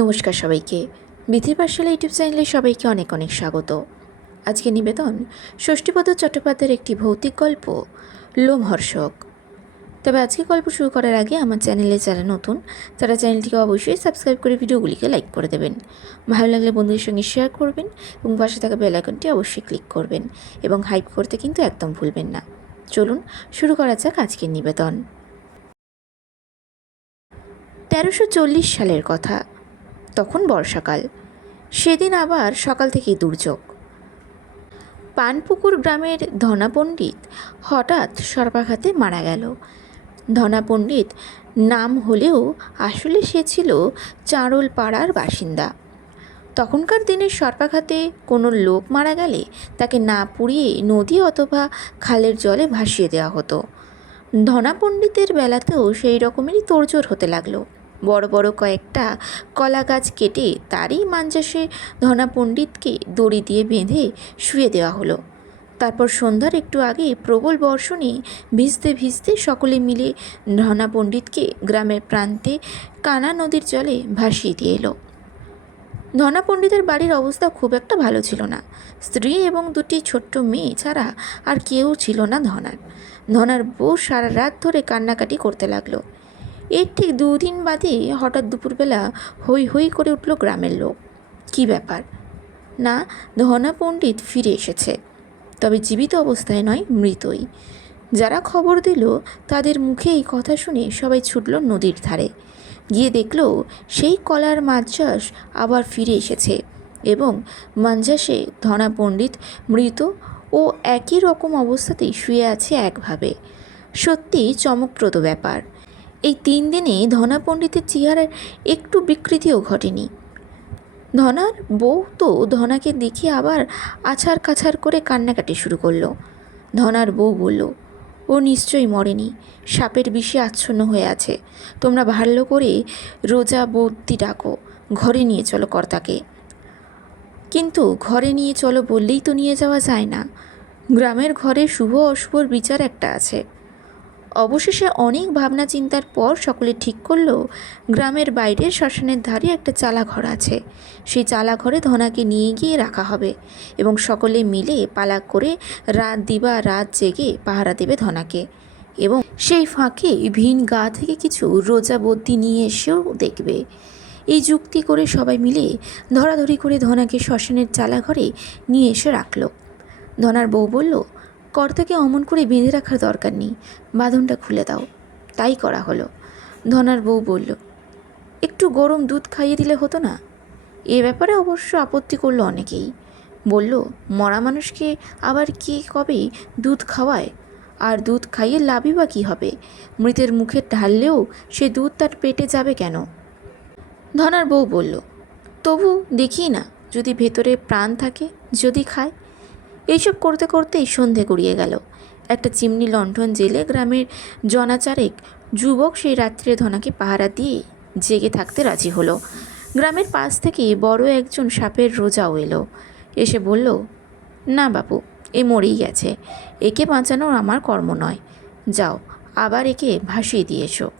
নমস্কার সবাইকে। বিধির পাঠশালা ইউটিউব চ্যানেলে সবাইকে অনেক অনেক স্বাগত। আজকে নিবেদন ষষ্ঠীপদ চট্টোপাধ্যায়ের একটি ভৌতিক গল্প, লোমহর্ষক। তবে আজকে গল্প শুরু করার আগে আমার চ্যানেলে যারা নতুন, তারা চ্যানেলটিকে অবশ্যই সাবস্ক্রাইব করে ভিডিওগুলিকে লাইক করে দেবেন। ভালো লাগলে বন্ধুদের সঙ্গে শেয়ার করবেন এবং পাশে থাকা বেল আইকনটি অবশ্যই ক্লিক করবেন এবং হাইপ করতে কিন্তু একদম ভুলবেন না। চলুন শুরু করা যাক আজকের নিবেদন। তেরোশো সালের কথা। তখন বর্ষাকাল। সেদিন আবার সকাল থেকেই দুর্যোগ। পানপুকুর গ্রামের ধনা পণ্ডিত হঠাৎ সর্পাঘাতে মারা গেল। ধনা পণ্ডিত নাম হলেও আসলে সে ছিল চাঁড়ল পাড়ার বাসিন্দা। তখনকার দিনে সর্পাঘাতে কোনো লোক মারা গেলে তাকে না পুড়িয়ে নদী অথবা খালের জলে ভাসিয়ে দেওয়া হতো। ধনা পণ্ডিতের বেলাতেও সেই রকমেরই তোড়জোড় হতে লাগল। বড় বড় কয়েকটা কলা গাছ কেটে তারই মাঞ্জাসে ধনা পণ্ডিতকে দড়ি দিয়ে বেঁধে শুয়ে দেওয়া হলো। তারপর সন্ধ্যার একটু আগে প্রবল বর্ষণে ভিজতে ভিজতে সকলে মিলে ধনা পণ্ডিতকে গ্রামের প্রান্তে কানা নদীর জলে ভাসিয়ে দিয়ে এলো। ধনা পণ্ডিতের বাড়ির অবস্থা খুব একটা ভালো ছিল না। স্ত্রী এবং দুটি ছোট্ট মেয়ে ছাড়া আর কেউ ছিল না ধনার। ধনার বউ সারা রাত ধরে কান্নাকাটি করতে লাগল। এর ঠিক দুদিন বাদে হঠাৎ দুপুরবেলা হই হই করে উঠল গ্রামের লোক। কি ব্যাপার? না, ধনা পণ্ডিত ফিরে এসেছে। তবে জীবিত অবস্থায় নয়, মৃতই। যারা খবর দিল, তাদের মুখে এই কথা শুনে সবাই ছুটল নদীর ধারে। গিয়ে দেখল, সেই কলার মাঞ্জাস আবার ফিরে এসেছে এবং মাঞ্জাসে ধনা পণ্ডিত মৃত ও একই রকম অবস্থাতেই শুয়ে আছে একভাবে। সত্যি চমকপ্রদ ব্যাপার। এই তিন দিনে ধনা পণ্ডিতের চেহারার একটু বিকৃতিও ঘটেনি। ধনার বউ তো ধনাকে দেখে আবার আছাড় কাছাড় করে কান্নাকাটি শুরু করল। ধনার বউ বলল, ও নিশ্চয়ই মরেনি, সাপের বিষে আচ্ছন্ন হয়ে আছে। তোমরা ভালো করে রোজা বৌদ্ধি ডাকো, ঘরে নিয়ে চলো কর্তাকে। কিন্তু ঘরে নিয়ে চলো বললেই তো নিয়ে যাওয়া যায় না। গ্রামের ঘরে শুভ অশুভর বিচার একটা আছে। অবশেষে অনেক ভাবনা চিন্তার পর সকলে ঠিক করল, গ্রামের বাইরের শ্মশানের ধারে একটা চালা ঘর আছে। সেই চালা ঘরে ধনাকে নিয়ে গিয়ে রাখা হবে এবং সকলে মিলে পালা করে রাত দিবা রাত জেগে পাহারা দেবে ধনাকে এবং সেই ফাঁকে ভিন গা থেকে কিছু রোজা বদ্যি নিয়ে এসেও দেখবে। এই যুক্তি করে সবাই মিলে ধরাধরি করে ধনাকে শ্মশানের চালা ঘরে নিয়ে এসে রাখল। ধনার বউ বলল কর্তাকে অমন করে বেঁধে রাখার দরকার নেই। বাঁধনটা খুলে দাও। তাই করা হলো। ধনার বউ বলল, একটু গরম দুধ খাইয়ে দিলে হতো না? এ ব্যাপারে অবশ্য আপত্তি করল অনেকেই। বলল, মরা মানুষকে আবার কে কবে দুধ খাওয়ায়? আর দুধ খাইয়ে লাভই বা কী হবে? মৃতের মুখে ঢাললেও সে দুধ তার পেটে যাবে কেন? ধনার বউ বলল, তবু দেখি না, যদি ভেতরে প্রাণ থাকে, যদি খায় এইসব করতে করতেই সন্ধে গড়িয়ে গেল। একটা চিমনি লণ্ঠন জেলে গ্রামের জনাচারেক যুবক সেই রাত্রে ধনাকে পাহারা দিয়ে জেগে থাকতে রাজি হলো। গ্রামের পাশ থেকে বড় একজন সাপের রোজাও এলো। এসে বলল, না বাপু, এ মরেই গেছে। একে বাঁচানো আমার কর্ম নয়। যাও, আবার একে ভাসিয়ে দিয়ে এসো।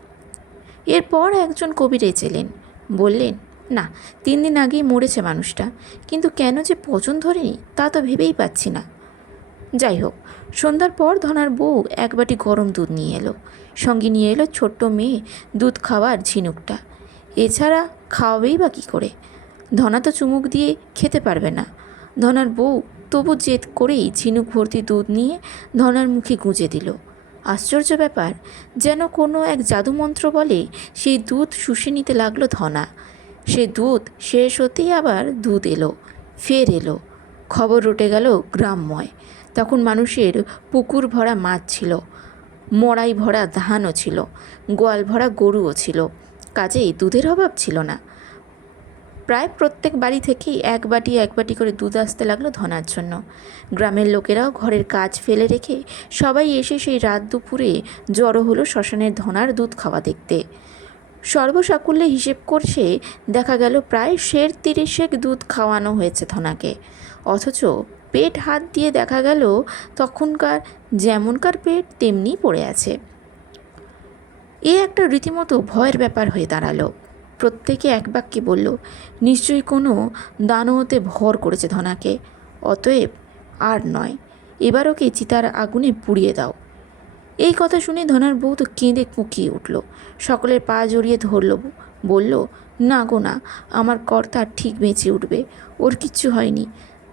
এরপর একজন কবির এলেন বললেন না, তিন দিন আগেই মরেছে মানুষটা। কিন্তু কেন যে পচন ধরেনি, তা তো ভেবেই পাচ্ছি না। যাই হোক, সন্ধ্যার পর ধনার বউ এক বাটি গরম দুধ নিয়ে এলো। সঙ্গে নিয়ে এলো ছোট্ট মেয়ে দুধ খাওয়ার ঝিনুকটা। এছাড়া খাওয়াবেই বা কী করে? ধনা তো চুমুক দিয়ে খেতে পারবে না। ধনার বউ তবু জেদ করেই ঝিনুক ভর্তি দুধ নিয়ে ধনার মুখে গুঁজে দিল। আশ্চর্য ব্যাপার, যেন কোনো এক জাদুমন্ত্র বলে সেই দুধ শুষে নিতে লাগল ধনা। সে দুধ শেষ হতেই আবার দুধ এলো, ফের এলো। খবর রটে গেল গ্রামময় তখন মানুষের পুকুর ভরা মাছ ছিল, মড়াই ভরা ধানও ছিল, গোয়াল ভরা গরুও ছিল। কাজেই দুধের অভাব ছিল না। প্রায় প্রত্যেক বাড়ি থেকেই এক বাটি এক বাটি করে দুধ আসতে লাগল ধনার জন্য। গ্রামের লোকেরাও ঘরের কাজ ফেলে রেখে সবাই এসে সেই রাত দুপুরে জড়ো হলো শ্মশানের ধনার দুধ খাওয়া দেখতে। সর্বসাকুল্যে হিসেব করছে, দেখা গেল প্রায় শের তিরিশেক দুধ খাওয়ানো হয়েছে ধনাকে। অথচ পেট হাত দিয়ে দেখা গেল তখনকার যেমনকার পেট, তেমনি পড়ে আছে। এ একটা রীতিমতো ভয়ের ব্যাপার হয়ে দাঁড়াল। প্রত্যেকে এক বাক্যে বলল, নিশ্চয়ই কোনো দানবতে ভর করেছে ধনাকে, অতএব আর নয়। এবার ওকে চিতার আগুনে পুড়িয়ে দাও। এই কথা শুনে ধনার বউ তো কেঁদে কুকিয়ে উঠল। সকলের পা জড়িয়ে ধরল বলল, না গো না, আমার কর্তা ঠিক বেঁচে উঠবে। ওর কিচ্ছু হয়নি।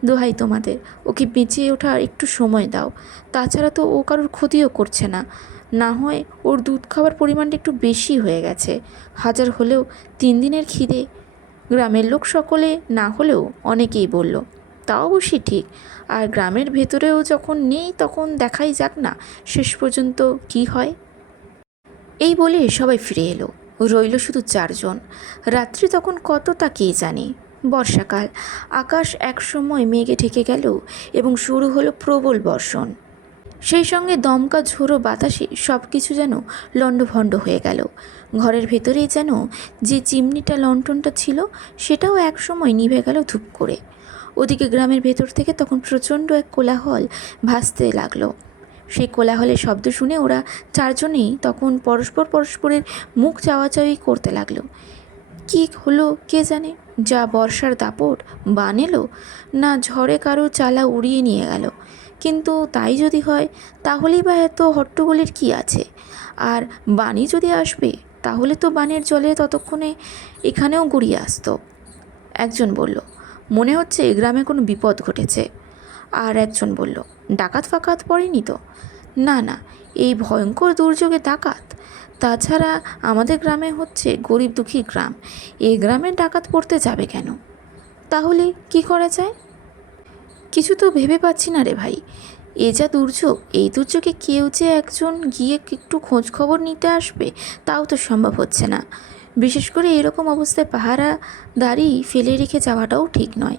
দোহাই তোমাদের, ওকে বেঁচে ওঠার একটু সময় দাও। তাছাড়া তো ও কারোর ক্ষতিও করছে না। না হয় ওর দুধ খাওয়ার পরিমাণটা একটু বেশি হয়ে গেছে। হাজার হলেও তিন দিনের খিদে। গ্রামের লোক সকলে না হলেও অনেকেই বলল তা অবশ্যই ঠিক। আর গ্রামের ভেতরেও যখন নেই, তখন দেখাই যাক না, শেষ পর্যন্ত কি হয়। এই বলে সবাই ফিরে এলো। রইল শুধু চারজন। রাত্রি তখন কতটা কে জানে? বর্ষাকাল। আকাশ একসময় মেঘে ঢেকে গেল এবং শুরু হলো প্রবল বর্ষণ। সেই সঙ্গে দমকা ঝোড়ো বাতাসে সব কিছু যেন লণ্ডভণ্ড হয়ে গেল। ঘরের ভেতরেই যেন যে চিমনিটা, লণ্ঠনটা ছিল, সেটাও একসময় নিভে গেল ধূপ করে। ওদিকে গ্রামের ভেতর থেকে তখন প্রচণ্ড এক কোলাহল ভাসতে লাগল। সেই কোলাহলের শব্দ শুনে ওরা চারজনেই তখন পরস্পর পরস্পরের মুখ চাওয়াচাওয়ি করতে লাগল। কী হলো কে জানে? যা বর্ষার দাপট, বান এলো? না ঝড়ে কারও চালা উড়িয়ে নিয়ে গেল। কিন্তু তাই যদি হয়, তাহলেই বা এত হট্টগোলের কি আছে? আর বাণী যদি আসবে, তাহলে তো বানের জলে ততক্ষণে এখানেও গড়িয়ে আসতো। একজন বলল মনে হচ্ছে এ গ্রামে কোনো বিপদ ঘটেছে। আর একজন বলল, ডাকাত ফাকাত পড়েনি তো? না না, এই ভয়ঙ্কর দুর্যোগে ডাকাত। তাছাড়া আমাদের গ্রামে হচ্ছে গরিব দুঃখী গ্রাম। এই গ্রামে ডাকাত পড়তে যাবে কেন? তাহলে কি করা যায়? কিছু তো ভেবে পাচ্ছি না রে ভাই। এ যা দুর্যোগ, এই দুর্যোগে কেউ যে একজন গিয়ে একটু খোঁজ খবর নিতে আসবে, তাও তো সম্ভব হচ্ছে না। বিশেষ করে এরকম অবস্থায় পাহারা দাঁড়ি ফেলে রেখে যাওয়াটাও ঠিক নয়।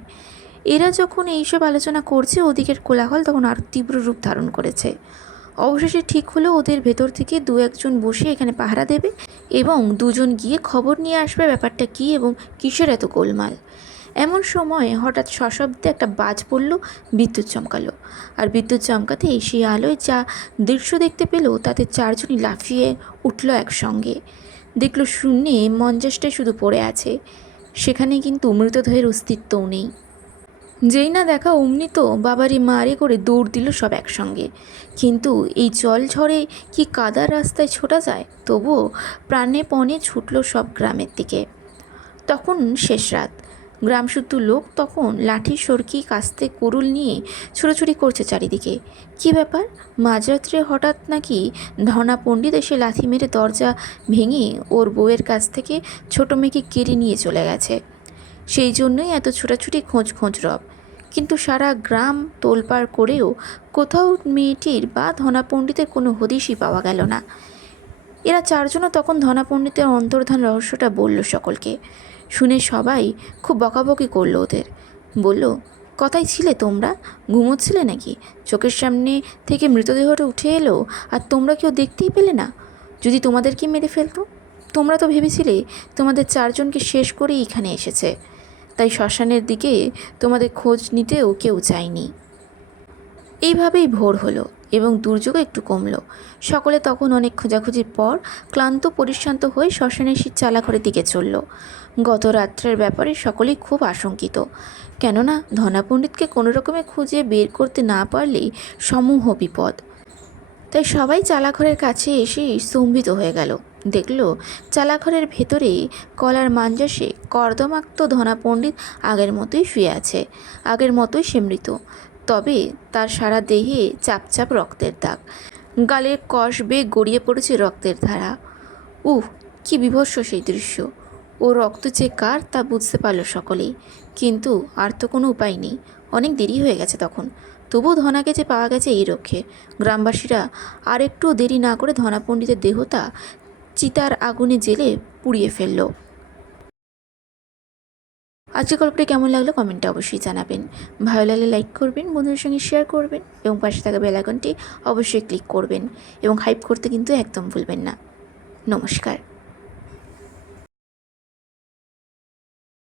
এরা যখন এইসব আলোচনা করছে, ওদিকের কোলাহল তখন আর তীব্র রূপ ধারণ করেছে। অবশেষে ঠিক হলো ওদের ভেতর থেকে দু একজন বসে এখানে পাহারা দেবে এবং দুজন গিয়ে খবর নিয়ে আসবে ব্যাপারটা কী এবং কিসের এত গোলমাল। এমন সময় হঠাৎ সশব্দে একটা বাজ পড়ল, বিদ্যুৎ চমকালো। আর বিদ্যুৎ চমকাতেই সেই আলোয় যা দৃশ্য দেখতে পেল, তাতে চারজনই লাফিয়ে উঠল একসঙ্গে। দেখল শূন্যে মঞ্জাসটাই শুধু পড়ে আছে সেখানে কিন্তু মৃতদেহের অস্তিত্বও নেই। যেই না দেখা অমনি তো বাবারি মারে করে দৌড় দিল সব একসঙ্গে। কিন্তু এই জল ঝড়ে কি কাদার রাস্তায় ছোটা যায়? তবুও প্রাণে পণে ছুটল সব গ্রামের দিকে। তখন শেষ রাত। গ্রামশুদ্ধ লোক তখন লাঠি সরকি কাস্তে কুরুল নিয়ে ছোড়াছুড়ি করছে চারিদিকে। কি ব্যাপার? মাঝরাত্রে হঠাৎ নাকি ধনা পণ্ডিত এসে লাথি মেরে দরজা ভেঙে ওর বউয়ের কাছ থেকে ছোট মেয়েকে কেড়ে নিয়ে চলে গেছে। সেই জন্যই এত ছোটাছুটি খোঁজ খোঁজ রব। কিন্তু সারা গ্রাম তোলপাড় করেও কোথাও মেয়েটির বা ধনা পণ্ডিতের কোনো হদিশই পাওয়া গেল না। এরা চারজনও তখন ধনা পণ্ডিতের অন্তর্ধান রহস্যটা বলল সকলকে। শুনে সবাই খুব বকাবকি করল ওদের। বলল কথাই ছিলে তোমরা? ঘুমোচ্ছিলে নাকি? চোখের সামনে থেকে মৃতদেহটা উঠে এলো আর তোমরা কেউ দেখতেই পেলে না? যদি তোমাদেরকে মেরে ফেলতো? তোমরা তো ভেবেছিলে তোমাদের চারজনকে শেষ করেই এখানে এসেছে। তাই শ্মশানের দিকে তোমাদের খোঁজ নিতেও কেউ চায়নি এইভাবেই ভোর হলো এবং দুর্যোগও একটু কমলো। সকলে তখন অনেক খোঁজাখুঁজির পর ক্লান্ত, পরিশ্রান্ত হয়ে শ্মশানের শীত চালাঘরের দিকে চলল। গত রাত্রের ব্যাপারে সকলেই খুব আশঙ্কিত। কেননা ধনা পণ্ডিতকে কোনো রকমে খুঁজে বের করতে না পারলেই সমূহ বিপদ। তাই সবাই চালাঘরের কাছে এসে স্তম্ভিত হয়ে গেল। দেখল চালাঘরের ভেতরে কলার মাঞ্জাসে কর্দমাক্ত ধনা পণ্ডিত আগের মতোই শুয়ে আছে। আগের মতোই সে মৃত। তবে তার সারা দেহে চাপচাপ রক্তের দাগ। গালের কষ গড়িয়ে পড়েছে রক্তের ধারা। উহ, কি বিভৎস সেই দৃশ্য। ও রক্ত যে কার তা বুঝতে পারল সকলেই। কিন্তু আর তো কোনো উপায় নেই। অনেক দেরি হয়ে গেছে তখন। তবু ধনাকে যে পাওয়া গেছে এই রক্ষে। গ্রামবাসীরা আর একটু দেরি না করে ধনা পণ্ডিতের দেহতা চিতার আগুনে জেলে পুড়িয়ে ফেলল। আজকে গল্পটি কেমন লাগল কমেন্টে অবশ্যই জানাবেন। ভালো লাগলে লাইক করবেন, বন্ধুদের সঙ্গে শেয়ার করবেন এবং পাশে থাকা বেলাইকনটি অবশ্যই ক্লিক করবেন এবং হাইপ করতে কিন্তু একদম ভুলবেন না। নমস্কার।